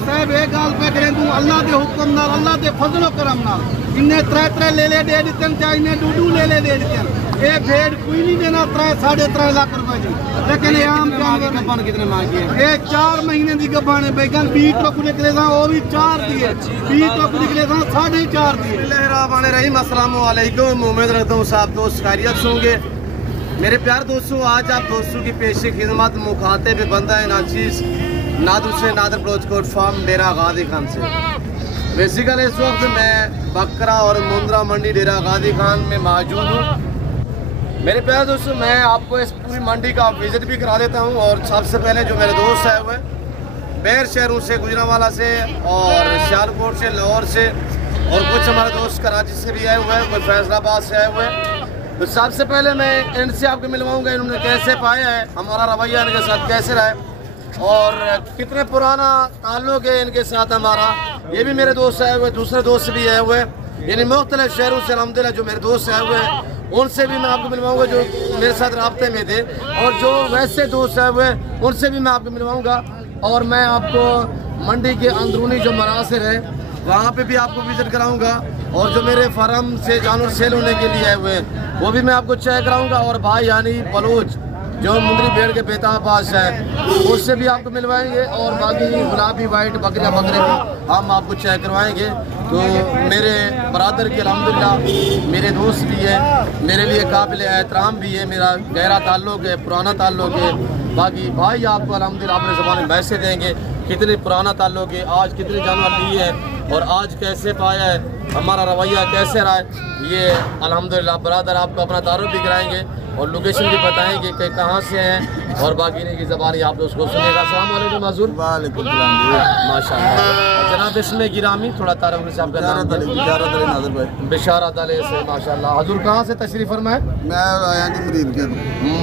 साहब एक गाल पे करें तू अल्लाह के हुक्म नाल अल्लाह के फजलो करम नाल इन्हें त्रै ले दे दिते चाहे इन्हें डूडू ले दे दिते ये भेड़ कोई नहीं देना 3.5 लाख रुपए की लेकिन ये आम जानवर गब्बान कितने मांगी है ये 4 महीने की गब्बान है बैगन 20 टोक निकले था वो भी 4 दिए 20 टोक निकले था 4.5 दिए। बिस्मिल्लाहिर्रहमानिर्रहीम अस्सलाम वालेकुम। उम्मीद रखता हूँ आप दोस्त खैरियत से होंगे। मेरे प्यार दोस्तों आज आप दोस्तों की पेशी खिदमत मुखातिब बंदा नाचीज नादर से नादर बलोचकोट फार्म डेरा गादी खान से। बेसिकली इस वक्त मैं बकरा और मुंद्रा मंडी डेरा गादी खान में मौजूद हूँ। मेरे प्यार दोस्तों मैं आपको इस पूरी मंडी का विज़िट भी करा देता हूँ। और सबसे पहले जो मेरे दोस्त आए हुए बैर शहरों से गुजरांवाला से और सियालकोट से लाहौर से और कुछ हमारे दोस्त कराची से भी आए हुए हैं, कोई फैसलाबाद से आए हुए हैं। तो सबसे पहले मैं इनसे आपको मिलवाऊंगा इन्होंने कैसे पाया है, हमारा रवैया इनके साथ कैसे रहा है और कितने पुराना ताल्लुक है इनके साथ हमारा। ये भी मेरे दोस्त आए हुए, दूसरे दोस्त भी आए हुए यानी मुख्तलिफ शहरों से अल्हम्दुलिल्लाह जो मेरे दोस्त आए हुए हैं उनसे भी मैं आपको मिलवाऊंगा जो मेरे साथ राब्ते में थे और जो वैसे दोस्त आए हुए उनसे भी मैं आपको मिलवाऊंगा। और मैं आपको मंडी के अंदरूनी जो मनासिर है वहाँ पे भी आपको विजिट कराऊंगा और जो मेरे फार्म से जानवर सेल होने के लिए आए हुए हैं वो भी मैं आपको चेक कराऊंगा। और भाई यानी बलोच जो मुंदरी भेड़ के बेताबाज है उससे भी आपको मिलवाएंगे और बाकी गुलाबी वाइट बकरियाँ बकरे भी हम आपको चेक करवाएंगे। तो मेरे बरादर के अल्हम्दुलिल्लाह मेरे दोस्त भी है, मेरे लिए काबिल एहतराम भी है, मेरा गहरा ताल्लुक है, पुराना ताल्लुक है। बाकी भाई आपको अल्हम्दुलिल्लाह अपने ज़बान में वैसे देंगे कितने पुराना ताल्लुक है, आज कितने जानवर लिए हैं और आज कैसे पाया है, हमारा रवैया कैसे रहा है, ये अल्हम्दुलिल्लाह बरादर आपको अपना तारुफ भी कराएंगे और लोकेशन भी बताएंगे कि कहाँ से हैं और बाकी की ज़बान आप दोस्त को सुनेगा। अस्सलाम वालेकुम हज़ूर। वालेकुम माशाअल्लाह। जनाब इसमें गिरामी थोड़ा तारुफ से आपका नाम बिशारत अली से माशाअल्लाह। हज़ूर कहाँ से तशरीफ़ फरमाए? मैं आया जी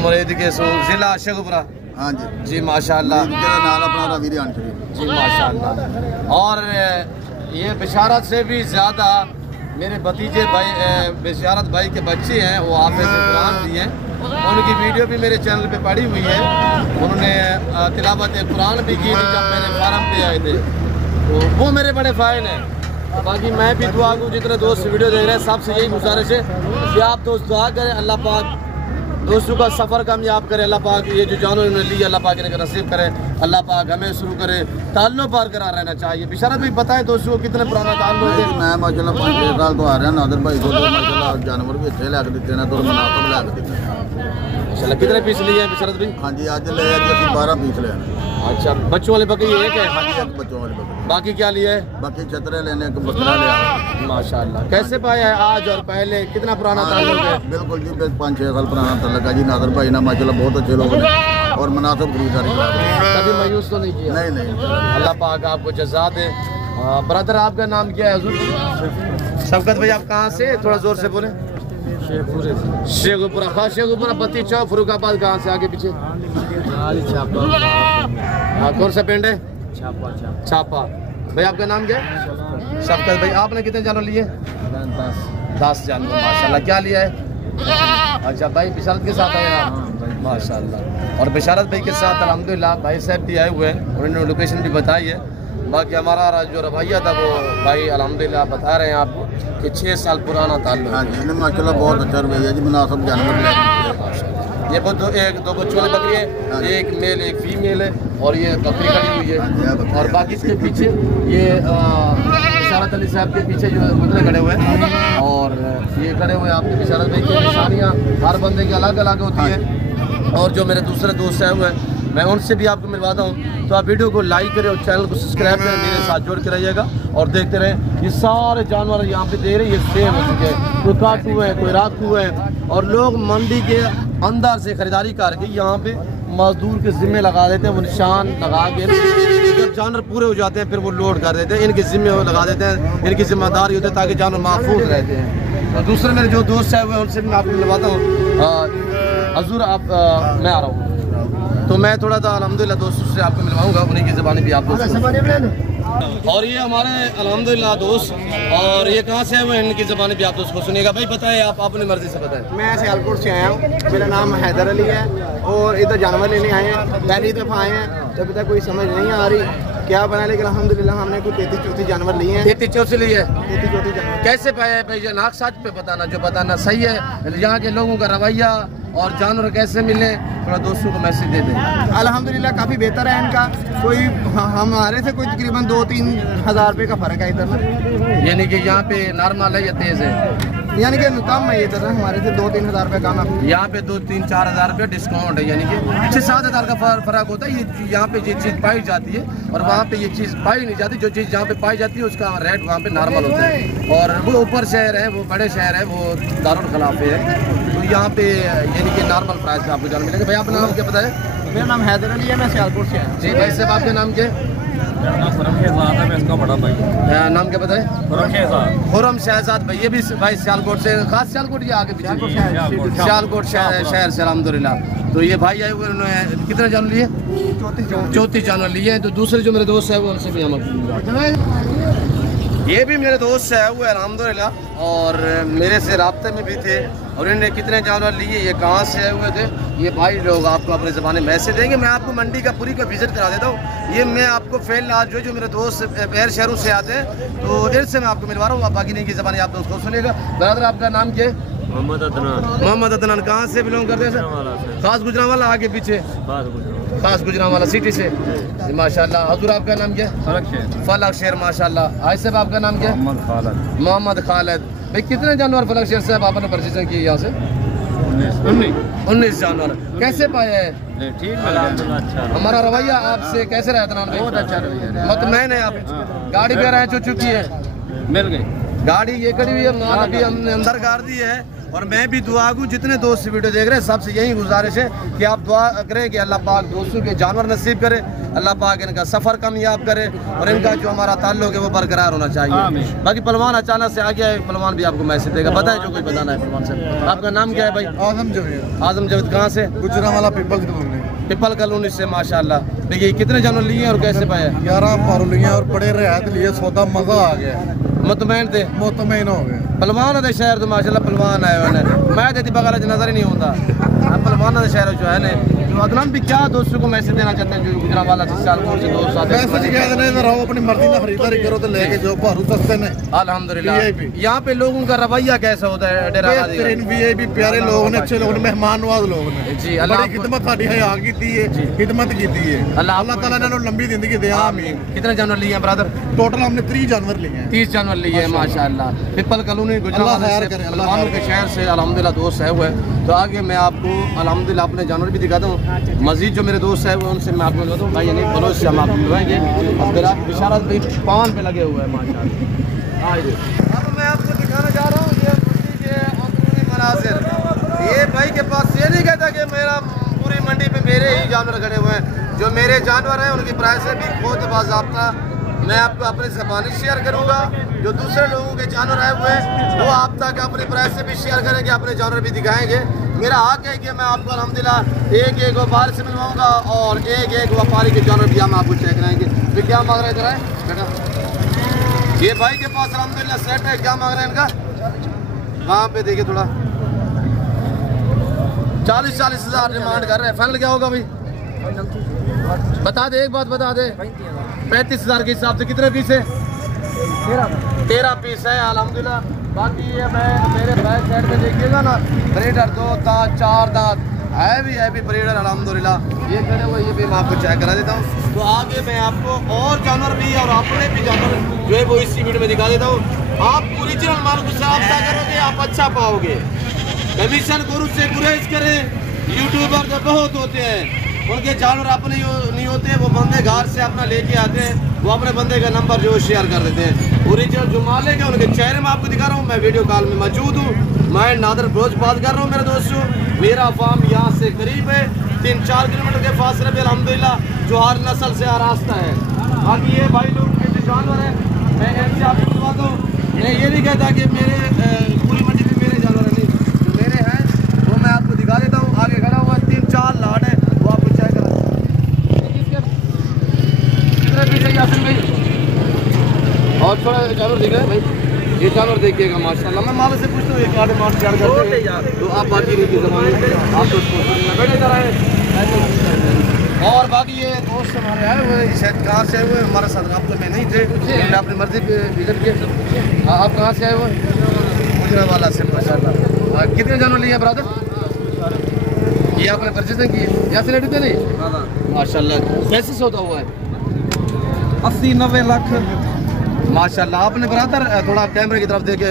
मुरीद के ज़िला शेखुपुरा। हाँ जी जी माशाअल्लाह। नाल अपना रवि रियान जी माशाअल्लाह। और ये बिशारत से भी ज़्यादा मेरे भतीजे भाई बिशारत भाई के बच्चे हैं वो हाफिज़ कुरान भी हैं, उनकी वीडियो भी मेरे चैनल पे पड़ी हुई है। उन्होंने तिलावत कुरान भी की थी जब मेरे फार्म पे आए थे, तो वो मेरे बड़े फ़ाइन हैं। तो बाकी मैं भी दुआ को जितने दोस्त वीडियो देख रहे हैं सबसे यही गुजारिश है कि आप दोस्त दुआ करें अल्लाह पाक दोस्तों का सफ़र कामयाब करे, अल्लाह पाक ये जो जानवर इन्होंने लिया अल्लाह पाक इन्हें नसीब करे, अल्लाह पाक हमें शुरू करे, ताल्लुक बरकरार रहना चाहिए। बिशारत भी बताएं दोस्तों कितने पुराना ताल्लुक है? मैं माशाल्लाह 5-6 साल तो आ रहा नादर भाई को माशाल्लाह जानवर भी अच्छे लग देते हैं तो मुनासिब लग देते हैं। माशाल्लाह कितने पीस लिए हैं बिशारत भाई? हाँ जी आज ले जी 12 पीस ले। अच्छा बच्चों वाली बकरी एक है? हाँ जी एक बच्चों वाली बकरी। बाकी क्या लिया है? बाकी छतरे लेने एक बकरा लिया। माशाल्लाह। कैसे पाया है आज और पहले, कितना पुराना ताल्लुक है? बिल्कुल जी 5-6 साल पुराना ताल्लुक है जी। नादर भाई ना माशाल्लाह बहुत अच्छे लोग हैं और मुनासिब खरीदारी कभी मायूस तो नहीं किया? नहीं। अल्लाह पाक आपको जज़ा दे। ब्रदर आपका नाम क्या है हज़ूर? शफकत भाई आप कहाँ से? थोड़ा ज़ोर से बोले। शेखुपुरा। खास शेखुपुरा बत्ती चौक फरुखाबाद कहाँ से आगे पीछे? हाँ कौन सा पिंड है? छापा। भाई आपका नाम क्या है? शफकत भाई। आपने कितने जानवर लिए? 10 जानवर माशाल्लाह। क्या लिया है? अच्छा भाई बिशारत के साथ आए आप? माशाल्लाह। और बिशारत भाई के साथ अल्हम्दुलिल्लाह भाई साहब भी आए हुए हैं, उन्होंने लोकेशन भी बताई है। बाकी हमारा जो रवैया था वो भाई अल्हम्दुलिल्लाह बता रहे हैं आपको कि 6 साल पुराना ताल्लुक। हाँ जी माशाल्लाह बहुत अच्छा रवैया जी, मुनासिब जानवर। ये दो बच्चों वाली बकरी है, एक मेल एक फीमेल है और ये बकरी खड़ी हुई है। और बाकी इसके पीछे ये बिशारत अली साहब के पीछे जो मुद्रे खड़े हुए हैं और ये खड़े हुए आपके बिशारत भाई की निशानियाँ हर बंदे की अलग अलग होती है। और जो मेरे दूसरे दोस्त आए हुए हैं मैं उनसे भी आपको मिलवाता हूँ। तो आप वीडियो को लाइक करें और चैनल को सब्सक्राइब करें, मेरे साथ जुड़ के रहिएगा और देखते रहें। ये सारे जानवर यहाँ पे दे रहे हैं, ये सेम हो चुके हैं, कोई काटू है कोई राखू है और लोग मंडी के अंदर से खरीदारी करके यहाँ पे मजदूर के ज़िम्मे लगा देते हैं। वो निशान लगा के जब जानवर पूरे हो जाते हैं फिर वो लोड कर देते हैं, इनके ज़िम्मे लगा देते हैं, इनकी जिम्मेदारी होती है ताकि जानवर महफूज रहते हैं। तो दूसरे मेरे जो दोस्त हैं हुए उनसे भी मैं आपको मिलवाता हूँ। हज़ूर आप मैं आ रहा हूँ तो मैं थोड़ा सा अल्हम्दुलिल्लाह दोस्तों से आपको मिलवाऊंगा, उन्हीं की ज़बानी भी आपको। और ये हमारे अल्हम्दुलिल्लाह दोस्त और ये कहाँ से आए हुए हैं इनकी ज़बानी भी आप दोस्त को सुनिएगा। भाई बताएं आप अपनी मर्ज़ी से बताएं। मैं सियालकोट से आया हूँ, मेरा नाम हैदर अली है और इधर जानवर लेने आए हैं, पहली दफ़ा आए हैं तो अभी तक कोई समझ नहीं आ रही क्या बना, लेकिन अल्हम्दुलिल्लाह हमने कुछ 33-34 जानवर लिए हैं। 33-34 लिए 33-34 जानवर। कैसे पाया है भाई? नाक साज पे बताना, जो बताना सही है। यहाँ के लोगों का रवैया और जानवर कैसे मिले, थोड़ा दोस्तों को मैसेज दे दें। अल्हम्दुलिल्लाह काफ़ी बेहतर है इनका। कोई हमारे से कोई तकरीबन 2-3 हज़ार रुपये का फ़र्क है इधर ना। यानी कि यहाँ पे नॉर्मल है या तेज़ है? यानी कि कम है इधर ना, हमारे से 2-3 हज़ार रुपये कम है। यहाँ पे 2-3-4 हज़ार रुपये डिस्काउंट है, यानी कि 6-7 हज़ार का फ़र्क होता है। ये यहाँ पे ये चीज़ पाई जाती है और वहाँ पे ये चीज़ पाई नहीं जाती। जो चीज़ जहाँ पे पाई जाती है उसका रेट वहाँ पे नॉर्मल होता है। और वो ऊपर शहर है, वो बड़े शहर है, वो दारुल खिलाफे है, तो यहाँ पे यानी कि नॉर्मल प्राइस पे आपको जान मिलेगा। भाई आपका नाम क्या पता है? मेरा नाम हैदर अली है, मैं सियालकोट से आया। जी भाई साहब, आपका नाम क्या है? मैं इसका बड़ा भाई। नाम क्या पता है? खुरम शहजाद भाई, ये भी भाई सियालकोट से, खास सियालकोट या आगे पीछे? सियालकोट शहर से अल्हम्दुलिल्लाह। तो ये भाई आए हुए, उन्होंने कितने जानवर लिए? 34 जानवर लिए हैं। तो दूसरे जो मेरे दोस्त है वो उनसे भी हम, ये भी मेरे दोस्त है वो अल्हम्दुलिल्लाह, और मेरे से राब्ते में भी थे। और इन्होंने कितने जानवर लिए, ये कहाँ से आए हुए थे, ये भाई लोग आपको अपने ज़बान में मैसेज देंगे। मैं आपको मंडी का पूरी का विजिट करा देता हूँ। ये मैं आपको फेल आज जो मेरे दोस्त बहर शहरों से आते हैं, तो इनसे मैं आपको मिलवा रहा हूँ। आप बाकी नहीं की ज़बान आप दोस्तों सुनिएगा। बराबर आपका नाम क्या है? मोहम्मद अदनान। मोहम्मद अदनान, कहाँ से बिलोंग करते हैं? खास गुजरांवाला, आगे पीछे खास गुजरांवाला सिटी से। माशाल्लाह। हजूर आपका नाम क्या है? फलक शेर, माशाल्लाह। आज साहब आपका नाम क्या है? मोहम्मद खालिद। भाई कितने जानवर फलक शेर साहब आपने परचेजिंग किए यहाँ से? 19 जानवर। कैसे पाए हैं? ठीक है, हमारा रवैया आपसे कैसे रहा? इतना बहुत अच्छा रवैया। मतलब आप गाड़ी पे रह चुकी है, मिल गई गाड़ी ये खड़ी हुई है, माल अभी हमने अंदर कर दी है। और मैं भी दुआ करूँ, जितने दोस्त वीडियो देख रहे हैं सबसे यही गुजारिश है कि आप दुआ करें कि अल्लाह पाक दोस्तों के जानवर नसीब करे, अल्लाह पाक इनका सफ़र कामयाब करे और इनका जो हमारा ताल्लुक है वो बरकरार होना चाहिए। बाकी पलवान अचानक से आ गया है, पलवान भी आपको मैसेज देगा। बताएं जो कुछ बताना है पलवान से। आपका नाम क्या है भाई? आजम जवेद। आजम जवेद, कहाँ से? Gujranwala people's colony. People colony से, माशाल्लाह। देखिए कितने जानवर लिए और कैसे पाए? 11 पारू लिए और बड़े रियायत लिए, सौदा मजा आ गया, मुतमैन थे, मुतमईन हो गए। पलवान दे शहर तो माशाल्लाह पलवान आए हुए हैं। मैं देती बगल नजर ही नहीं होता। पलवान दे शहर जो है ना, तो अदनान भी क्या दोस्तों को मैसेज देना चाहते हैं जो गुजरांवाला से सियालकोट से दोस्त आते हैं? मैसेज कह देना इधर आओ, अपनी मर्जी ना खरीदारी करो तो लेके जाओ, भारू सस्ते ने। अल्हम्दुलिल्लाह। VIP। यहाँ पे लोगों का रवैया कैसा होता है? डेरा गाजी का? बेहतरीन VIP, प्यारे लोग ने, अच्छे लोग ने, मेहमान नवाज लोग ने जी, अल्लाह बड़ी खिदमत साडी हया कीती है, खिदमत कीती है। अल्लाह ताला ने उन्हें लंबी जिंदगी दे, आमीन। कितने जानवर लिए हैं ब्रदर? टोटल हमने 30 जानवर लिए हैं। 30 जानवर लिए हैं, माशाल्लाह। पिपल कॉलोनी गुजरांवाला अल्लाह से, खैर करे, पलवानों के शहर से अल्हम्दुलिल्लाह दोस्त है हुए। तो आगे मैं आपको अल्हम्दुलिल्लाह अपने जानवर भी दिखाता हूँ। मजीद जो मेरे दोस्त है वो उनसे मैं आपको बताता हूँ भाई, यानी बलोच से हम आपको मिलवाएंगे। और फिर आप बिशारत भाई पान पे लगे हुए हैं माशाल्लाह। अब मैं आपको दिखाने जा रहा हूँ ये मंडी के अंदरूनी मनाज़िर। ये भाई के पास ये नहीं कहता कि मेरा पूरी मंडी पे मेरे ही जानवर खड़े हुए हैं। जो मेरे जानवर हैं उनकी प्राइस भी खुद बाज़ाब्ता मैं आपको अपनी ज़बानी शेयर करूँगा। जो दूसरे लोगों के जानवर आए हुए हैं वो आप तक अपनी प्राइस से भी शेयर करेंगे, अपने जानवर भी दिखाएंगे। मेरा हक है कि मैं आपको अल्हम्दुलिल्लाह एक व्यापारी से मिलवाऊंगा और एक व्यापारी के जानवर भी हम आपको चेक कराएंगे। फिर क्या मांग रहे हैं बेटा? ये भाई के पास अल्हम्दुलिल्लाह सेट है। क्या मांग रहे हैं इनका? वहाँ पे देखिए थोड़ा 40-40 हज़ार डिमांड कर रहे हैं। फाइनल क्या होगा भाई? बता दे, एक बात बता दे। 35 हज़ार के हिसाब से कितने पीस है? 13 पीस है अल्हम्दुलिल्लाह। बाकी ये मैं मेरे बैक साइड में देखिएगा ना, ब्रीडर 2 दांत 4 दांत है भी ब्रीडर अल्हम्दुलिल्लाह। ये खड़े हुए, ये भी मैं आपको चेक करा देता हूँ। तो आगे मैं आपको और जानवर भी और अपने भी जानवर जो है वो इसी वीडियो में दिखा देता हूँ। आप ओरिजिनल माल को साफ्ता करोगे आप अच्छा पाओगे। कमीशन गुरु से गुरेज करें। यूट्यूबर तो बहुत होते हैं, उनके जानवर अपने नहीं होते, वो बंदे घर से अपना लेके आते हैं, वो अपने बंदे का नंबर जो शेयर कर देते हैं। ओरिजिनल जो मालिक है उनके चेहरे में आपको दिखा रहा हूँ। मैं वीडियो कॉल में मौजूद हूँ। मैं नादर बलोच बात कर रहा हूँ मेरे दोस्तों। मेरा फार्म यहाँ से करीब है 3-4 किलोमीटर के फासले पे अल्हम्दुलिल्लाह जो हर नस्ल से आरास्ता है। बाकी ये भाई लोग के जो जानवर है मैं इनसे आपको मिलवाता हूँ। मैं ये नहीं कहता कि मेरे पूरी मंडी में मेरे जानवर है, नहीं, जो मेरे हैं वो मैं आपको दिखा देता हूँ। आगे खड़ा हुआ 3-4 लाड है, वो आपको चेक करा। कितने पीछे यासिन भाई? और थोड़ा जानवर दिख रहा है भाई, ये जानवर देखिएगा माशाल्लाह। मैं माल से पूछता हूँ एक आधे माल तैयार करते हैं तो आप बाकी नहीं की जमाने आप तो बैठे जा रहे हैं। और बाकी ये दोस्त हमारे आए हुए शायद कहाँ से आए हुए हमारे साथ राब्ते में नहीं थे, हमने अपनी मर्जी पे विजिट किया। आप कहाँ से आए हुए? गुजरा वाला से माशाल्लाह। कितने जानवर लिए हैं ब्रदर? ये आपने परचेजिंग की है? यहाँ से लेते नहीं माशाल्लाह। कैसे सौदा हुआ है? 80-90 लाख। माशाल्लाह। आपने ब्रदर थोड़ा कैमरे की तरफ देके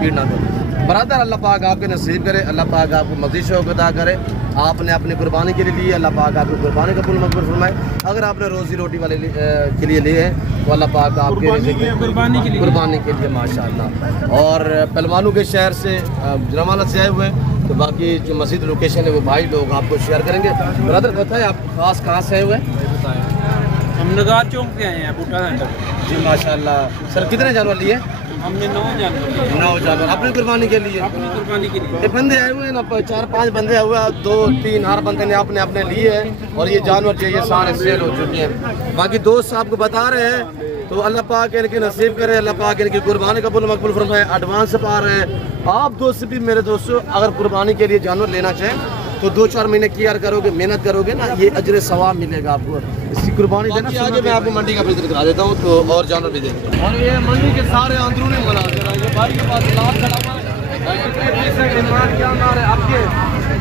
भीड़ ना दो ब्रदर। अल्लाह पाक आपके नसीब करे, अल्लाह पाक आपको मज़ीद शौक़ अता करे। आपने अपनी कुर्बानी के लिए लिए, अल्लाह पाक आपकी कुर्बानी कबूल मकबूल फरमाए। अगर आपने रोज़ी रोटी वाले के लिए लिए हैं तो अल्लाह पाक आपके कुर्बानी के लिए माशाल्लाह। और पलवानू के शहर से जनावाला से आए हुए हैं, तो बाकी जो मस्जिद लोकेशन है वो भाई लोग आपको शेयर करेंगे। ब्रदर बताएं आप खास कहाँ से आए हुए हैं? हम नगार चौक से आए हैं बूटा सेंटर। जी माशाल्लाह। सर कितने जानवर लिए? हमने 9 जानवर 9 जानवर अपनी कुर्बानी के लिए। अपनी कुर्बानी के लिए। ये बंदे आए हुए हैं ना, 4-5 बंदे आए हुए हैं, 2-3 हर बंदे ने अपने अपने लिए हैं। और ये जानवर जो ये सारे सेल हो चुके हैं। बाकी दोस्त आपको बता रहे हैं, तो अल्लाह पाक इनके नसीब करे, अल्लाह पाक इनकी कुर्बानी कबूल मकबूल फरमाए। एडवांस पा रहे हैं। आप दोस्त भी मेरे दोस्तों अगर कुर्बानी के लिए जानवर लेना चाहें तो 2-4 महीने केयर करोगे, मेहनत करोगे ना, ये अजर सवाब मिलेगा आपको। इसकी कुर्बानी देना। आगे मैं आपको मंडी का विजिट करा देता हूँ तो और जानवर भी देखें। और ये मंडी के सारे अंदरूनी मनाजिर हैं। ये भाई के पास लाभ खड़ा हुआ है, डिमांड क्या मांग रहे हैं आपके,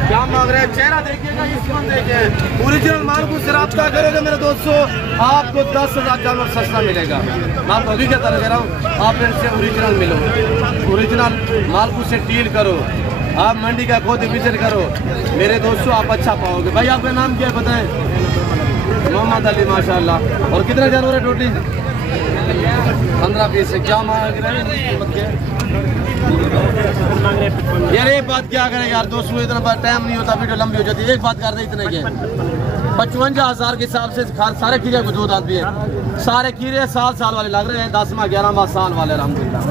क्या मांग रहे हैं? चेहरा देखिएगा, इस बंदे के ओरिजिनल माल को से रब्ता करोगे मेरे दोस्तों, आपको 10,000 जानवर सस्ता मिलेगा। मैं आपको अभी कहता कह रहा हूँ, आप इनसे ओरिजिनल मिलो, ओरिजिनल मालकू से डील करो, आप मंडी का खुद विजिट करो मेरे दोस्तों, आप अच्छा पाओगे। भाई आपका नाम क्या है बताएं? मोहम्मद अली माशाल्लाह। और कितने जानवर है टोटली? 15-20 है। क्या मांग रहे हैं? यार एक बात क्या करें यार दोस्तों, इतना टाइम नहीं होता, वीडियो लंबी हो जाती है। एक बात कर रहे इतने के 55,000 के हिसाब से सारे कीड़े को 2 दांत भी है। सारे कीड़े साल वाले लग रहे हैं, 10वां-11वां साल वाले अल्हम्दुलिल्लाह।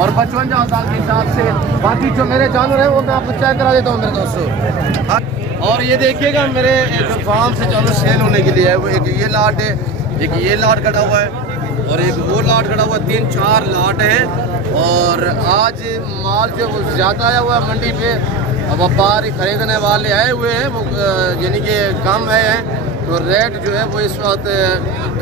और 55,000 के हिसाब से बाकी जो मेरे जानवर है वो मैं आपको चेक करा देता हूँ मेरे दोस्तों। और ये देखिएगा मेरे फार्म से जानवर सेल होने के लिए है वो, एक ये लाट है, एक ये लाट खड़ा हुआ है और एक वो लाट खड़ा हुआ है। 3-4 लाट है। और आज माल जो वो ज़्यादा आया हुआ है मंडी पे, व्यापारी खरीदने वाले आए हुए हैं, वो यानी कि कम है, तो रेट जो है वो इस वक्त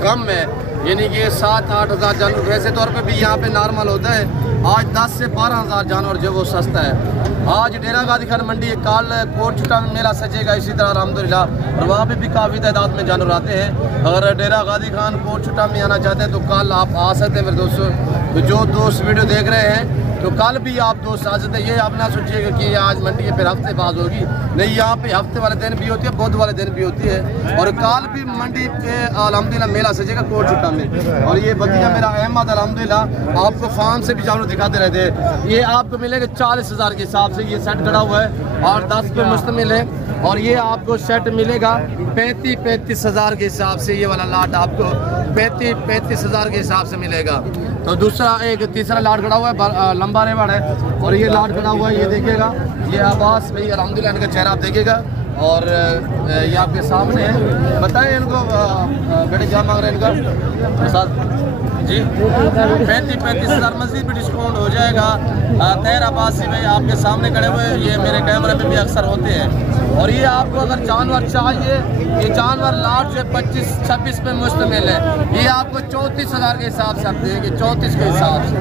कम है, यानी कि 7-8 हज़ार जानवर वैसे तौर पे भी यहाँ पे नॉर्मल होता है। आज 10 से 12 हज़ार जानवर जो वो सस्ता है। आज डेरा गादी खान मंडी है, कल कोट छुट्टा में मेला सजेगा इसी तरह अल्हम्दुलिल्लाह, और वहाँ पे भी काफ़ी तादाद में जानवर आते हैं। अगर डेरा गादी खान कोट छुट्टा में आना चाहते हैं तो कल आप आ सकते हैं मेरे दोस्तों। तो जो दोस्त वीडियो देख रहे हैं तो कल भी आप दोस्त आ सकते हैं। ये आप ना सोचिएगा कि आज मंडी फिर हफ्ते बाद होगी, नहीं, यहाँ पे हफ्ते वाले दिन भी होती है, बुध वाले दिन भी होती है। और कल भी मंडी पे अल्हम्दुलिल्लाह मेला सजेगा कोट छुट्टा में। और ये भतीजा मेरा अहमद अल्हम्दुलिल्लाह आपको फार्म से भी जानवर दिखाते रहते हैं। ये आपको मिलेगा 40,000 के हिसाब से, ये सेट खड़ा हुआ है और 10 पे मुश्तमिल है। और ये आपको सेट मिलेगा 35 हज़ार के हिसाब से, ये वाला लाट आपको 35 हज़ार के हिसाब से मिलेगा। तो दूसरा एक तीसरा लाट खड़ा हुआ है, लंबा रेवड़ है। और ये लाट खड़ा हुआ है, ये देखिएगा, ये आवास भाई अल्हम्दुलिल्लाह इनका चेहरा आप देखिएगा। और ये आपके सामने है, बताएं इनको बेटे क्या मांग रहे हैं इनका जी? 35 हज़ार मज़ीद भी डिस्काउंट हो जाएगा। तैर अब्बासी भाई आपके सामने खड़े हुए, ये मेरे कैमरे पे भी अक्सर होते हैं। और ये आपको अगर जानवर चाहिए, ये जानवर लाट से 25-26 पे मुश्तमिल है। ये आपको 34,000 के हिसाब से आप देंगे, 34 के हिसाब से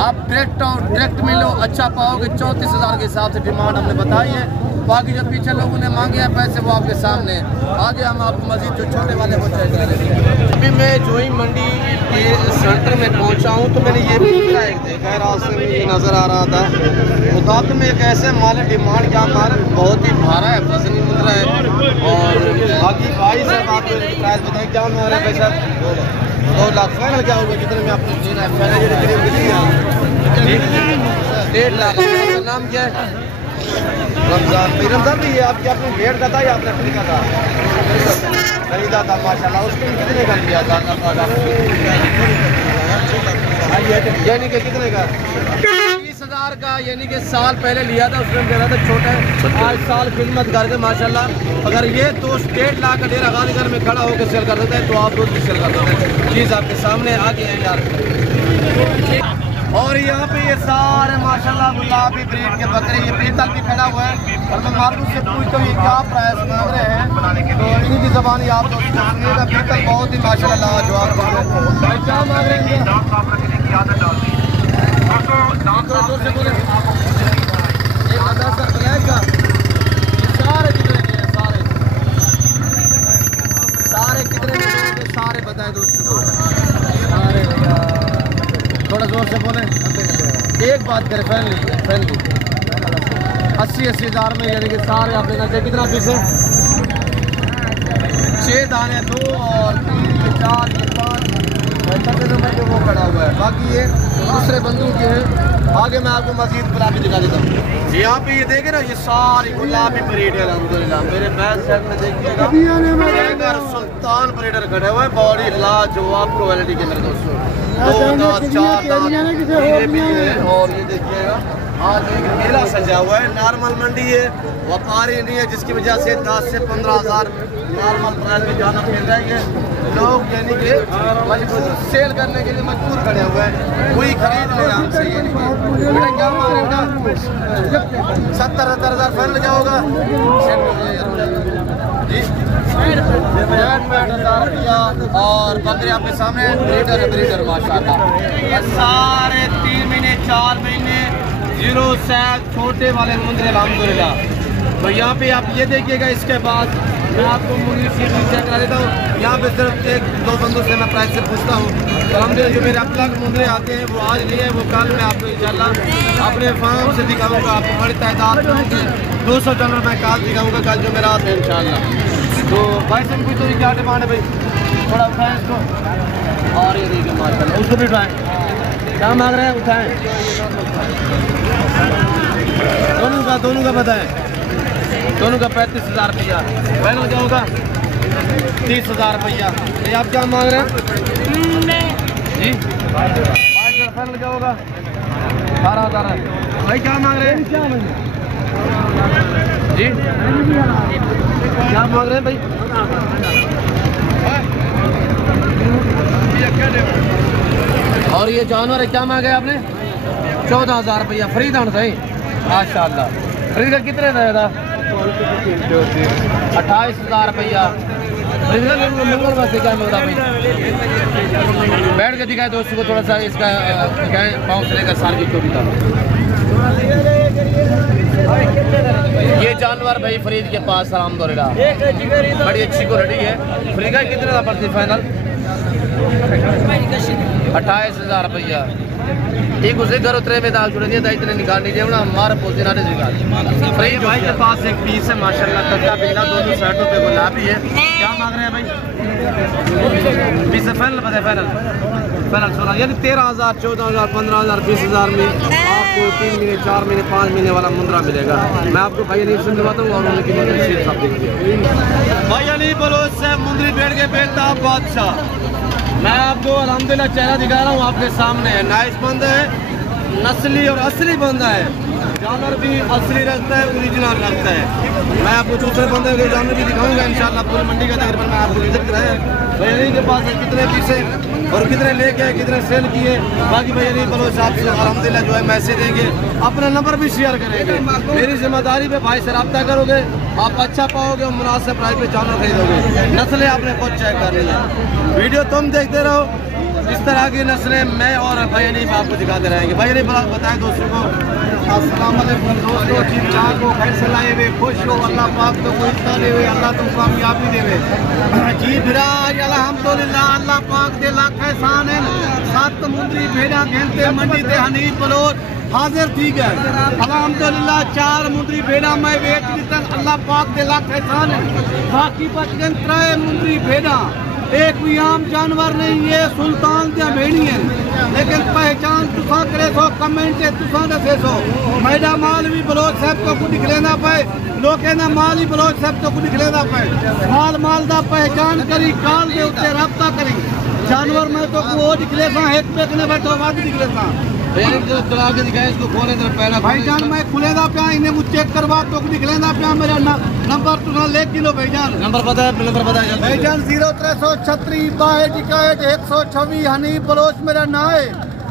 आप डायरेक्ट मिलो, अच्छा पाओगे। 34,000 के हिसाब से डिमांड हमने बताई है। बाकी जो पीछे लोगों ने मांगे हैं पैसे वो आपके सामने, आगे हम आपको मजीद जो छोटे वाले वो चेक करेंगे। अभी मैं जोई मंडी के सेंटर में पहुंचा हूं तो मैंने ये पुतला एक देखा है, रास्ते में ये नज़र आ रहा था। मुताबिक में एक ऐसे माल डिमांड क्या माल बहुत ही भारा है, वजनी मुद्रा है। और बाकी भाई साहब आप प्राइस बताएं क्या माल है पैसा? 2 लाख फाइनल क्या होगा? कितने में आपने लेना है? 1.5 लाख। नाम क्या है? रमज़ान भाई। रमज़ान भी ये आपके अपने भेड़ का था या आपने खरीदा था? खरीदा था माशाल्लाह। उसके कितने का लिया था? यानी कि कितने का? 20,000 का, यानी कि साल पहले लिया था, उसमें मेरा था छोटा, आज साल खिदमत करके माशाल्लाह। अगर ये तो 1.5 लाख का डेरा गांधीनगर में खड़ा होकर सेल कर देता है तो आप रोज भी सेल कर देते हैं। चीज़ आपके सामने आ गई है यार। और यहाँ पे ये सारे माशाल्लाह गुलाबी ब्रीड के बकरे, ये पीतल भी खड़ा हुआ है। और मैं मालूम से पूछता हूँ ये क्या प्राइस मांग रहे हैं, तो इन्हीं की ज़बानी आप दोस्तों सुनिएगा। पीतल बहुत ही माशाल्लाह लाजवाब भाई, क्या मांग रहे हैं? सारे कितने में सारे बताए दोस्तों को, सारे भैया थोड़ा जोर से बोले। एक बात करें फैमिली 80 हज़ार में, यानी कि सारे आप लेना चाहिए। कितना पीस है? 6 दाने, 2 और 3 ये 4 ये 5 जो वो खड़ा हुआ है। बाकी ये दूसरे बंदूक के हैं। आगे मैं आपको मजीद गुलाबी दिखा देता हूँ। यहाँ पे ये देखे ना, ये सारी गुलाबी ब्रीड है अल्हम्दुलिल्लाह। मेरे बैक साइड में देखिएगा सुल्तान ब्रीडर खड़े हुए हैं, बॉडी लाजवाब क्वालिटी के मेरे दोस्तों। 2 दांत 4 दांत भी है। और ये देखिएगा आज एक मेला सजा हुआ है। नॉर्मल मंडी है, व्यापारी नहीं है, जिसकी वजह से 10 से 15 हज़ार नॉर्मल प्राइस में जाना मिल रहा है। लोग यानी कि मजबूर सेल करने के लिए मजबूर खड़े हुए हैं, कोई खरीद ले हमसे। ये बेटा क्या मांगेगा? 70-70 हज़ार फैल जाओगा जी, 60-60 रुपया। और बकरे आपके सामने ब्रीडर माशाल्लाह, सारे 3 महीने 4 महीने 0 से छोटे वाले मुंद्रे अल्हम्दुलिल्लाह। तो यहाँ पे आप ये देखिएगा। इसके बाद मैं आपको मुंद्री सीट चेक करा देता हूँ। यहाँ पे सिर्फ 1-2 बंदों से मैं प्राइस से पूछता हूँ। अल्हम्दुलिल्लाह जो मेरे अब तक मुंद्रे आते हैं वो आज नहीं है, वो कल मैं आपको इंशाल्लाह अपने फार्म से दिखाऊंगा। आपको बड़ी तादाद में 200 जानवर मैं कल दिखाऊंगा, कल जो मेरा आता है इंशाल्लाह। तो भाई से पूछो तो क्या डिमांड है भाई? थोड़ा उठाएँ इसको। और ये देखिए माशाल्लाह, उसको भी उठाएँ। क्या मांग रहे हैं? उठाएँ। दोनों का बताएं। दोनों का 35 हज़ार रुपया। बहन हो जाऊँगा 30 हज़ार रुपया। ये आप क्या मांग रहे हैं जी? 5 फैन लगा होगा 18 हज़ार। भाई क्या मांग रहे हैं जी? क्या मांग रहे हैं भाई? और ये जानवर है क्या मांगे आपने? 14 हज़ार रुपया। फ्री दान सही माशाल्लाह। फ्री का कितने था? 28 हज़ार रुपया। मंगल वास्ते क्या मिलता भाई? बैठ के दिखाए दोस्तों को थोड़ा सा इसका पाँव से लेकर साल की चोटी था। ये जानवर भाई फरीद के पास अल्हम्दुलिल्लाह बड़ी अच्छी क्वालिटी है। फ्री का कितने का पड़ती फाइनल? 28 हज़ार रुपया। ठीक उसे घर उतरे में दाल जुड़े था इतने निकाल लीजिए ना, हमारा पोस्ट ना निकाल। फ्री भाई के पास एक पीस है माशाल्लाह, तत्ता बिना दोनों साइडों पे गुलाबी है। क्या मांग रहे हैं भाई? पीस फाइनल बताए? फाइनल 16 यानी 13 हज़ार 14 हज़ार 15 हज़ार 20 हज़ार में आपको 3 महीने 4 महीने 5 महीने वाला मुंद्रा मिलेगा। मैं आपको भाई अली से दिलवाता हूँ और उनकी मदद सब देखिए। भाई अली बलोच से मुंद्री बैठ के बेटा बादशाह। मैं आपको अल्हम्दुलिल्लाह चेहरा दिखा रहा हूँ आपके सामने। नाइस बंदा है, नस्ली और असली बंदा है। जानवर भी असली रखता है, ओरिजिनल रखता है। मैं आपको दूसरे बंदे के जानवर भी दिखाऊंगा इंशाल्लाह। पूरी मंडी का तकरीबन मैं आपको विजिट कराया है। भाई अली के पास कितने पीसे और कितने लेके आए, कितने सेल किए। बाकी भाई अली बलोच आपसे अल्हम्दुलिल्लाह जो है मैसेज देंगे, अपना नंबर भी शेयर करेंगे। मेरी जिम्मेदारी पे भाई से रब्ता करोगे, आप अच्छा पाओगे और मुनासिब प्राइस पे जानवर खरीदोगे। नस्लें आपने खुद चेक करनी है। वीडियो तुम देखते रहो, इस तरह की नस्लें मैं और भाई अली आपको दिखाते रहेंगे। भाई अली बताएं दोस्तों को। अस्सलाम वालेकुम दोस्तों, ठीक ठाक हो, खैर से लाए हुए, खुश हो, अल्लाह पाक तो कोई इतना दे, अल्लाह तुम कामयाबी देवे जी। बिराज अल्हम्दुलिल्लाह, अल्लाह पाक दे लाख एहसान है। 7 मुंदरी भेड़ा घेंटे मंडी ते हनीफ बलोच हाजिर थी गए अल्हम्दुलिल्लाह। 4 मुंदरी भेड़ा मैं वेच दी, अल्लाह पाक दे लाख एहसान है। बाकी बच गए 3 मुंदरी भेड़ा। एक भी आम जानवर नहीं, ये सुल्तान त्या भेड़ी है, लेकिन पहचान तुसा करे सो, कमेंट तुसा दसे सो। मैडा माल भी बलोच साहब को कुछ निकलेना पे, लोग कहना माल ही बलोच साहब को कुछ निकलेना पे। माल दा पहचान करी, काल दे उत्ते रब्ता करी। जानवर में तो वो निकले सा, एक पेकने बैठो बाद निकले सा। भाईजान मैं खुलेदा पिया, इन्हें मुझे चेक करवा तो निकलेदा पिया। मेरा नंबर तुना ले किलो भाईजान। नंबर बताया भाईजान 0336 62 126 हनीफ बलोच मेरा नाम है।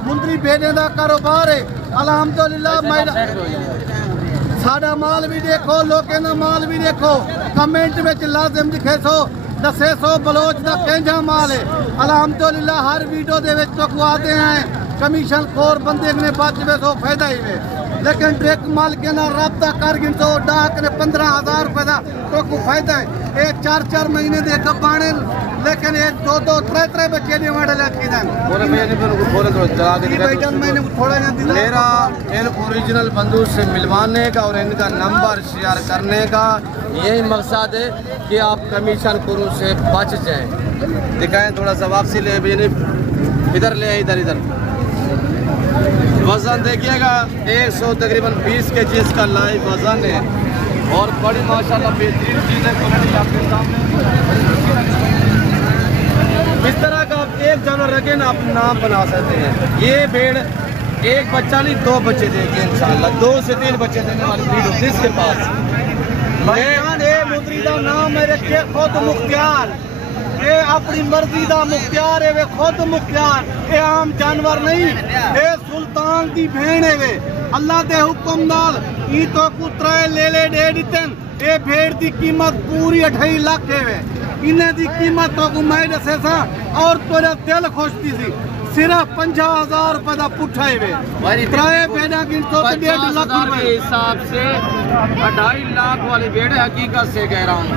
मुंदरी भेड़े का कारोबार है अल्हम्दुलिल्लाह। साडा माल भी देखो, लोगों का माल भी देखो, कमेंट में लाजिम लिखे सो दसे सो बलोच का केंजा माल है अल्हम्दुलिल्लाह। हर वीडियो दे विच तो आते हैं कमीशन खोर बंदे ने बचवे सो फायदा ही है, लेकिन डायरेक्ट माल के ना रब्ता कर गिन सो डाक ने 15,000 रुपए का तो को फायदा है। ये 4-4 महीने दे कबाने, लेकिन ये 2-2, 3-3 बच्चे ने वाड़े लगी देन बोले मैंने फिर उनको बोले तो चला के भाईजान मैंने थोड़ा ना दिला मेरा इन ओरिजिनल बंधु से मिलवाने का और इनका नंबर शेयर करने का यही मकसद है कि आप कमीशन खोरों से बच जाएं। दिखाएं थोड़ा सा वापसी ले इधर ले इधर इधर वजन देखिएगा 100 तकरीबन 20 के जी इसका लाइव वजन है और बड़ी माशाल्लाह बेहतरीन चीज़ है। क्वालिटी आपके सामने इस तरह का आप एक जानवर रखें ना आप नाम बना सकते हैं। ये भेड़ एक बच्चा नहीं 2 बच्चे देगी इंशाल्लाह, 2 से 3 बच्चे देने वाली भीड़ होती है इसके पास। मुंदरी का नाम है रखे खुद मुख्तियार, ये अपनी मर्जी का मुख्तियार है, वे खुद मुख्तियार, ये आम जानवर नहीं, ये सुल्तान की भेड़ है वे अल्लाह के हुक्म नाल ई तो कुतरा ले दे दितन। ये भेड़ की कीमत पूरी 28 लाख है वे, इन्हें की कीमत तो मैं दसे सा और तेरा दिल खुश थी सी सिर्फ 50,000 रुपए का पुट्ठा है वे त्राए भेड़ा गिनतो तो 1.5 लाख रुपए हिसाब से 2.5 लाख वाली भेड़ है, हकीकत से कह रहा हूँ।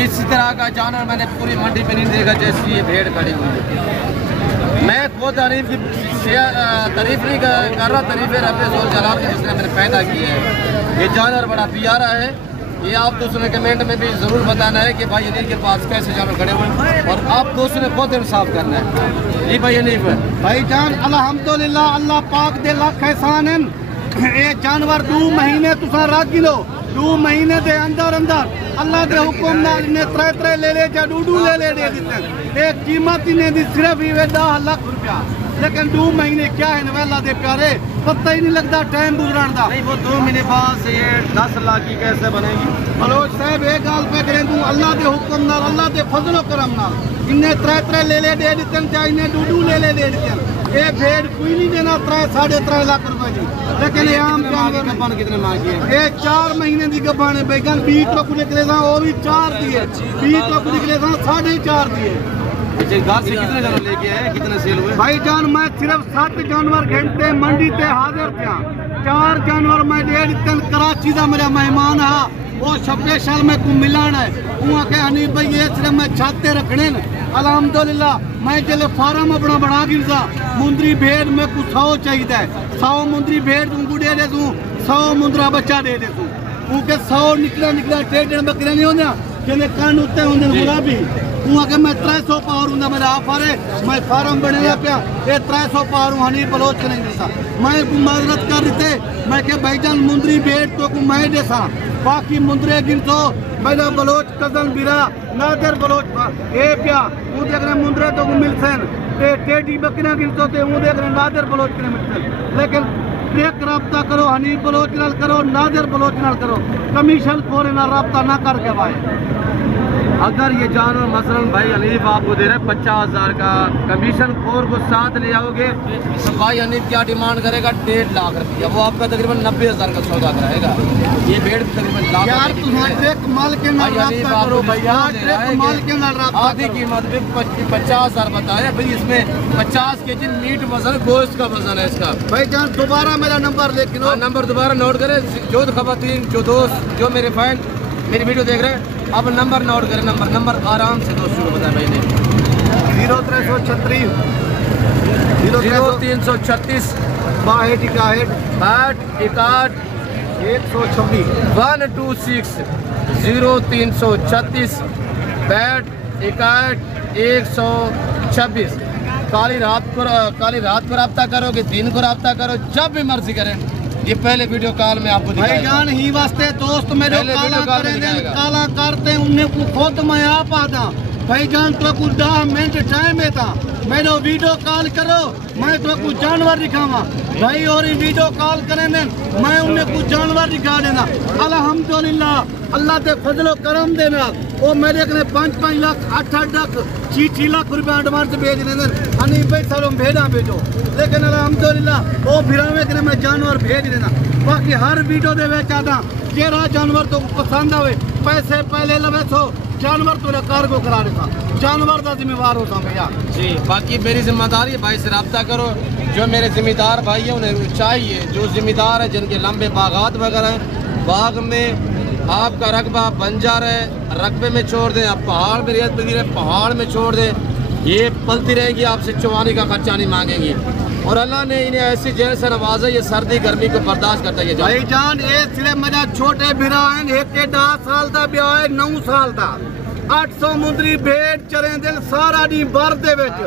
इस तरह का जानवर मैंने पूरी मंडी में नहीं देखा जैसी ये भेड़ खड़ी हुई है। मैं खुद हनीफ की तारीफ नहीं कर रहा, तारीफ रब्बे ज़ोल जलाल की जिसने मैंने पैदा की है। ये जानवर बड़ा प्यारा है, ये आप दोस्तों ने कमेंट में भी ज़रूर बताना है कि भाई अनीफ के पास कैसे जानवर खड़े हुए और आप दोस्तों ने खुद इंसाफ करना है। जी भाई अनीफ भाईजान अल्हम्दुलिल्लाह अल्लाह पाक दे लाख एहसान हैं। ये जानवर 2 महीने तुसा रख लो, 2 महीने के अंदर अंदर अल्लाह के हुक्म नाल इन्हें 3-3 ले जा डूडू ले दे दिते। एक कीमत इन्हें दी सिर्फ ही 10 लाख रुपया, लेकिन 2 महीने क्या है नवेला दे प्यारे, पता ही नहीं लगता टाइम गुजरन का। नहीं वो 2 महीने बाद से ये 10 लाख की कैसे बनेगी। बलोच साहब एक गाल पे करें तू अल्लाह के हुक्म नाल अल्लाह के फजलो करम नाल इन्हें 3-3 ले दे दिते, चाहे इन्हें डूडू ले दे दिते। ये भेड़ कोई नहीं देना 3-3.5 लाख रुपए की, लेकिन ये आम जानवर कितने मांगी है। ये 4 महीने की गब्बान है बैगन 20 ट्रक निकले था, वो भी 4 दिए, 20 ट्रक निकले था 4.5 दिए। घर से कितने जानवर लेके आए, कितने सेल हुए। भाईजान मैं सिर्फ 7 जानवर घंटे मंडी ते हाजिर था, 4 जानवर मैं दे दिते। कराची का मेरा मेहमान है वो स्पेशल में को मिलाना है, वहाँ के हनीफ भाई ये सिर्फ मैं छाते रखने अल्हम्दुलिल्लाह। मैं चले फार्म अपना बना गिरसा मुंदरी भेड़ में को 100 चाहिए, 100 मुंदरी भेड़ तुमको दे दे तू, 100 मुंदरा बच्चा दे दे तू, उनके 100 निकला टेढ़ बकरे नहीं होंगे कहने कान उत्ते होंगे गुलाबी, वहाँ के मैं 300 पावर हूँ मेरा ऑफर है, मैं फार्म बने पे ये 300 पावर हूँ हनीफ बलोच नहीं देता। मैं माजरत कर रही थे मैं क्या भाईजान मुंदरी भेड़ तो को मैं देसा, बाकी मुंदरे गिनतो मेरा बलोच कजन बिरा नादर बलोच ए प्या मुझे अगर मुंदरे तो को मिलते हैं, टेढ़ी बकरियां गिनतो थे मुझे अगर नादर बलोच के मिलते हैं। लेकिन एक रब्ता करो हनीफ बलोच नाल करो, नादर बलोच नाल करो, कमीशन खोरे ना रब्ता ना करके भाई। अगर ये जानवर मसलन भाई हनीफ आपको दे रहे 50,000 का, कमीशन खोर को साथ ले आओगे तो भाई हनीफ क्या डिमांड करेगा 1.5 लाख रुपया, वो आपका तकरीबन 90,000 का सौदा कराएगा। ये भेड़ तकरीबन लाख यार तुम्हारे माल के नाल रब्ता करो भैया, माल के नाल रब्ता आधी कीमत भी 50,000 बताया भाई, इसमें 50 के जी मीट वजन गोश्त का वजन है इसका। भाईजान दोबारा मेरा नंबर लेकिन नंबर दोबारा नोट करें, जो खवातीन जो दोस्त जो मेरे फैन मेरी वीडियो देख रहे हैं अब नंबर नोट करें, नंबर आराम से दोस्तों को बताएं भाई ने 0336 0336 62 61 126 126 0336 62 126। काली रात को रब्ता करोगे, दिन को रब्ता करो, जब भी मर्जी करें। ये पहले वीडियो कॉल में आपको भाईजान ही वास्ते दोस्त मेरे काला करते उन्हें को खुद मैं आप आता भाईजान तो कुछ 10 मिनट टाइम है था मैंने वीडियो कॉल करो मैं तो कुछ जानवर दिखावा भाई और वीडियो कॉल करें मैं उन्हें कुछ जानवर दिखा देना अल्हम्दुलिल्लाह अल्लाह के फजलो करम देना वो मेरे को 5-5 लाख 8-8 लाख 6 लाख रुपया एडवांस भेज देना अनी भाई सारों भेजा भेजो लेकिन अल्हम्दुलिल्लाह वो फिरावे के मैं जानवर भेज देना बाकी हर वीडियो दे चाहता जेरा जानवर तो पसंद आवे पैसे पहले लवे तो जानवर तो कार्गो करा देता जानवर का जिम्मेवार होता भैया जी। बाकी मेरी जिम्मेदारी है भाई से रब्ता करो जो मेरे जिम्मेदार भाई हैं उन्हें चाहिए जो जिम्मेदार है जिनके लंबे बागात वगैरह हैं बाग में आपका रकबा बंजर है रकबे में छोड़ दें आप पहाड़ में रियायत पजीर है पहाड़ में छोड़ दें ये पलती रहेंगी आपसे चुवाने का खर्चा नहीं मांगेंगी और अल्लाह ने इन्हें ऐसी जेल से नवाजा ये सर्दी गर्मी को बर्दाश्त करता है भाईजान ये सिर्फ मेरा छोटे बिरा है 10 साल का ब्याह है 9 साल का 800 मुंदरी भेड़ चरे दिल सारा दी बर दे विच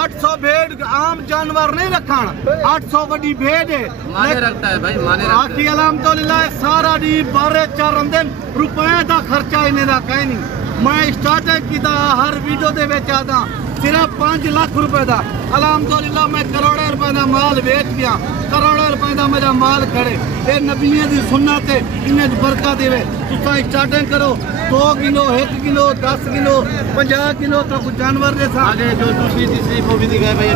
800 भेड़ आम जानवर नहीं रखण 800 वड्डी भेड़ है माने रखता है भाई माने बाकी अल्हम्दुलिल्लाह सारा दी बारे चरन दिन रुपए का खर्चा इन्हें दा कहीं नहीं मैं स्टार्टिंग कीता हर वीडियो दे विच आता सिर्फ 5 लाख रुपए का अल्हम्दुलिल्लाह मैं करोड़ों रुपए का माल बेच दिया करोड़ों रुपए का मेरा माल खड़े ये नबियों की सुन्नत है इन्हें बरकत देवे तुसा स्टार्टिंग करो 2 किलो 1 किलो 10 किलो 50 किलो तो कुछ जानवर जैसा आगे जो दूसरी तीसरी वो भी दिखाए भाई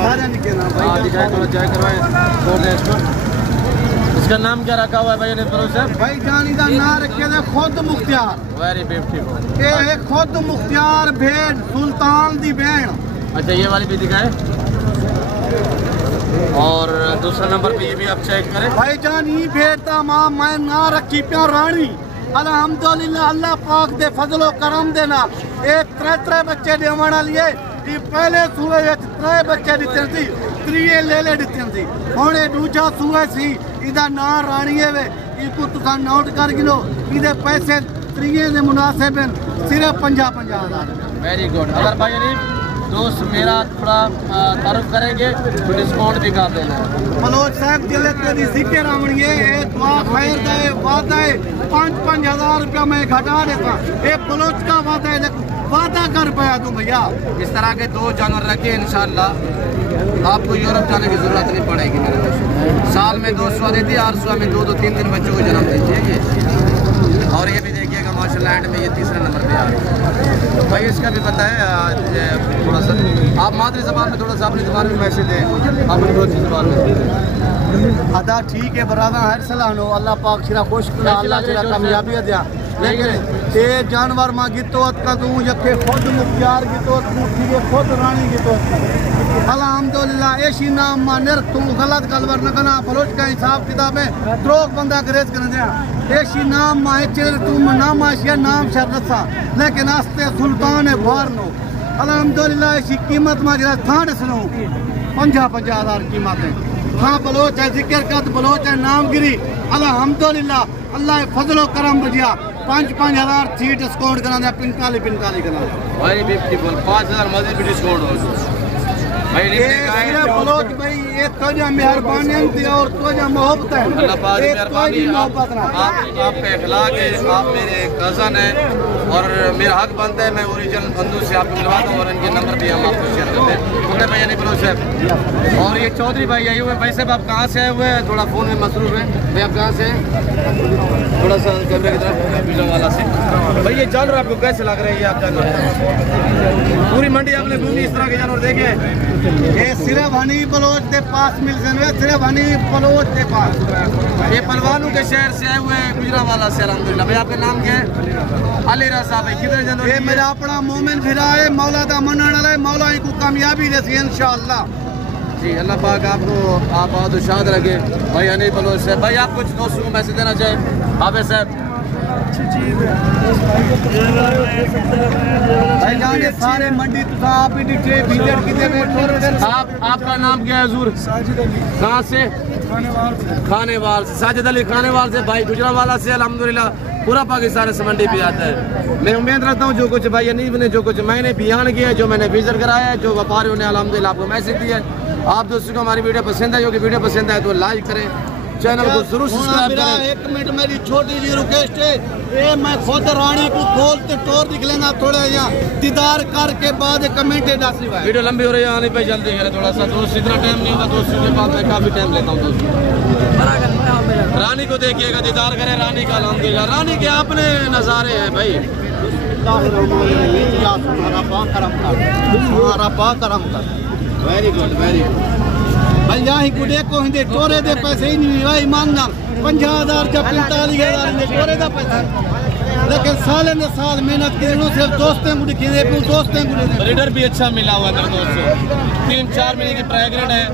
सारा निकलना चेक करवाए इसका नाम क्या रखा हुआ है भाई ने भाई जान इधर ना रखे थे खुद मुख्तियार वेरी ब्यूटीफुल ये खुद मुख्तियार भेड़ सुल्तान दी बहन अच्छा ये वाली भी दिखाए और दूसरा नंबर पे ये भी आप चेक करें भाई जान ये भेड़ ता मां मैं ना रखी प्या रानी अल्हम्दुलिल्लाह अल्लाह पाक दे फजलो करम दे नाल एक 3 बच्चे देवण वाली है ये पहले सूए विच 3 बच्चे दिते सी त्रीए ले दिते सी हुण ये दूजा सूए सी इदा ना रानी है वे इको तुसा नोट कर गिनो इदे पैसे त्रीए दे मुनासिब सिर्फ 50,000 वेरी गुड अगर भाई ने दोस्त मेरा थोड़ा तारुफ करेंगे तो डिस्काउंट भी कर देना बलोच साहब जिले तेरी जिक्र आवनी है ये दुआ खैर का वादा है 5,000 रुपया मैं घटा देता ये बलोच का वादा है वादा कर पाया तू भैया इस तरह के 2 जानवर रखे इंशाल्लाह आपको यूरोप जाने की जरूरत नहीं पड़ेगी मेरे दोस्त साल में 200 देती है 800 में 2-3 दिन बच्चों को जन्म देती है और ये भी देखिएगा माशाल्लाह एंड में ये 3रा नंबर पे आ रहा है भाई इसका भी पता है थोड़ा सा आप मादरी ज़बान में थोड़ा सा अपनी ज़बान में मैसेज दें अपनी दूसरी ज़बान में अदा ठीक है बराबर हर सलाह अल्लाह पाक सिरा खुश करा अल्लाह सिरा कामयाबी दिया लेकिन ये जानवर मां गितोत का तू यके खुद मुख्तियार गितोत मुठी के खुद रानी गितोत अल्हम्दुलिल्लाह ऐसी नाम मां निर तू गलत गलवर न करना बलोच का हिसाब किताब है त्रोक बंदा ग्रेज कर दिया ऐसी नाम मां चेर तू नाम आशिया नाम शरसा लेकिन आस्ते सुल्तान है बाहर नो अल्हम्दुलिल्लाह ऐसी कीमत मां जरा थाड़ सुनो 50,000 कीमत है हाँ बलोच है जिक्र कद बलोच है नामगिरी अल्हम्दुलिल्लाह अल्लाह फजलो करम बजिया 5,000 सीट डिस्काउंट करा 45 करा भाई 5,000 मजीद भी डिस्काउंट हो भाई बलोच भाई ये तुझा मेहरबानी थी और तुझा मोहब्बत है अल्लाह पाक की मेहरबानी आप पे अखलाक है आप मेरे कज़न हैं और मेरा हक बनता है मैं ओरिजिनल बंधु से आपको मिलवाता हूँ और इनके नंबर भी हम आपको शेयर करते हैं उनके भैया नहीं बलोच साहब और ये चौधरी भाई आए हुए हैं। भाई साहब आप कहाँ से आए हुए हैं थोड़ा फ़ोन में मसरूफ है भाई आप कहाँ से हैं थोड़ा सा कैमरे की तरफ बिलो वाला से भाई ये जानवर आपको कैसे लग रहे हैं ये आप जानवर पूरी मंडी आपने घूमी इस तरह के जानवर देखे ये सिर्फ हनी बलोच के पास मिल सकते सिर्फ हनी बलोच के पास ये पलवानों के शहर से आए हुए हैं गुजरावाला से अल्हम्दुलिल्लाह भाई आपका नाम क्या है अली रज़ा साहब है किधर जानवर ये मेरा अपना मोमिन फिरा है मौला दा मनण वाला है मौला को कामयाबी देसी इंशाअल्लाह जी अल्लाह पाक आपको आप बहुत शाद रखे भाई हनी बलोच से भाई आप कुछ दोस्तों को मैसेज देना चाहें हाफिज़ साहब भाई जान ये सारे मंडी तुसा आप ही डिटे विजिट कीते बैठो आपका नाम क्या है हुजूर कहाँ से खानेवाल से साजिद अली खानेवाल से भाई गुजरावाला से अल्हम्दुलिल्लाह पूरा पाकिस्तान इस मंडी पे आता है मैं उम्मीद रखता हूँ जो कुछ भाई अनीब ने जो कुछ मैंने बयान किया है जो मैंने विजिट कराया है जो व्यापारियों ने अल्हम्दुलिल्लाह आपको मैसेज दिया है आप दोस्तों को हमारी वीडियो पसंद है जो कि वीडियो पसंद है तो लाइक करें चैनल को जरूर सब्सक्राइब करें। एक मिनट मेरी छोटी जी रिक्वेस्ट है, ये मैं खुद रानी को खोलते टोर दिख लेना थोड़ा यहाँ दीदार करके बाद कमेंट डासी भाई। वीडियो लंबी हो रही है, आने पे जल्दी करें थोड़ा सा दोस्त, इतना टाइम नहीं होगा दोस्तों के बाद मैं काफी टाइम लेता हूँ दोस्तों। रानी को देखिएगा, दीदार करें रानी का, अल्हम्दुलिल्लाह रानी के अपने नज़ारे हैं भाई। वेरी गुड वेरी गुड भाई। यहाँ गुडे को हिंदे टोरे दे पैसे ही नहीं भाई, मान ना 50,000 या 45,000 ने टोरे दा पैसा, लेकिन साल ने साल मेहनत की सिर्फ दोस्तें को दिखे दोस्तें को ब्रीडर भी अच्छा मिला हुआ है मेरे दोस्तों, 3-4 महीने की प्रेग्नेंट है।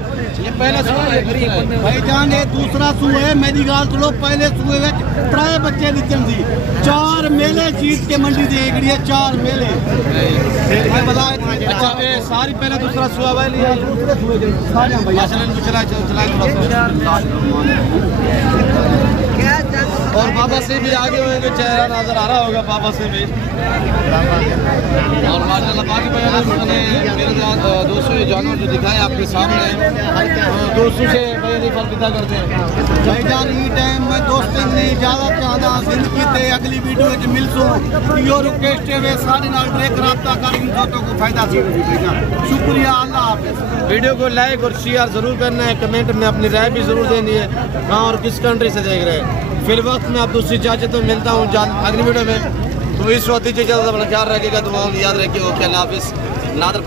ये पहला भाईजान ये दूसरा सूह है, मेरी गाल सुनो, पहले सूहे में 3 बच्चे दिखन सी, 4 मेले जीत के मंडी दे गई है, 4 मेले। अच्छा ये सारी पहला दूसरा सुहा भाई लिया और पापा से भी आगे हुए, चेहरा नजर आ रहा होगा पापा से भी। और माशाल्लाह बाकी मैंने मेरे दोस्तों ये जानवर जो दिखाए आपके सामने, दोस्तों से भाई फर्क करते हैं भाईजान। ई टाइम में दोस्तों ने इजाजत चाहता जिंदगी ते अगली वीडियो में मिलसो यो रिक्वेस्ट है सारे नाल ब्रेक राब्ता कर इन दोस्तों को फायदा सी भाईजान। शुक्रिया, अल्लाह हाफिज़। वीडियो को लाइक और शेयर जरूर करना है, कमेंट में अपनी राय भी जरूर देनी है, कहाँ और किस कंट्री से देख रहे हैं। फिर वक्त में आप दूसरी इजाजत तो मिलता हूँ अगली वीडियो में, तो इस वक्त दीजिए, ज़्यादा ख्याल रखिएगा, दुआओं याद रखिए। ओके, अल्लाह हाफिज़। नादर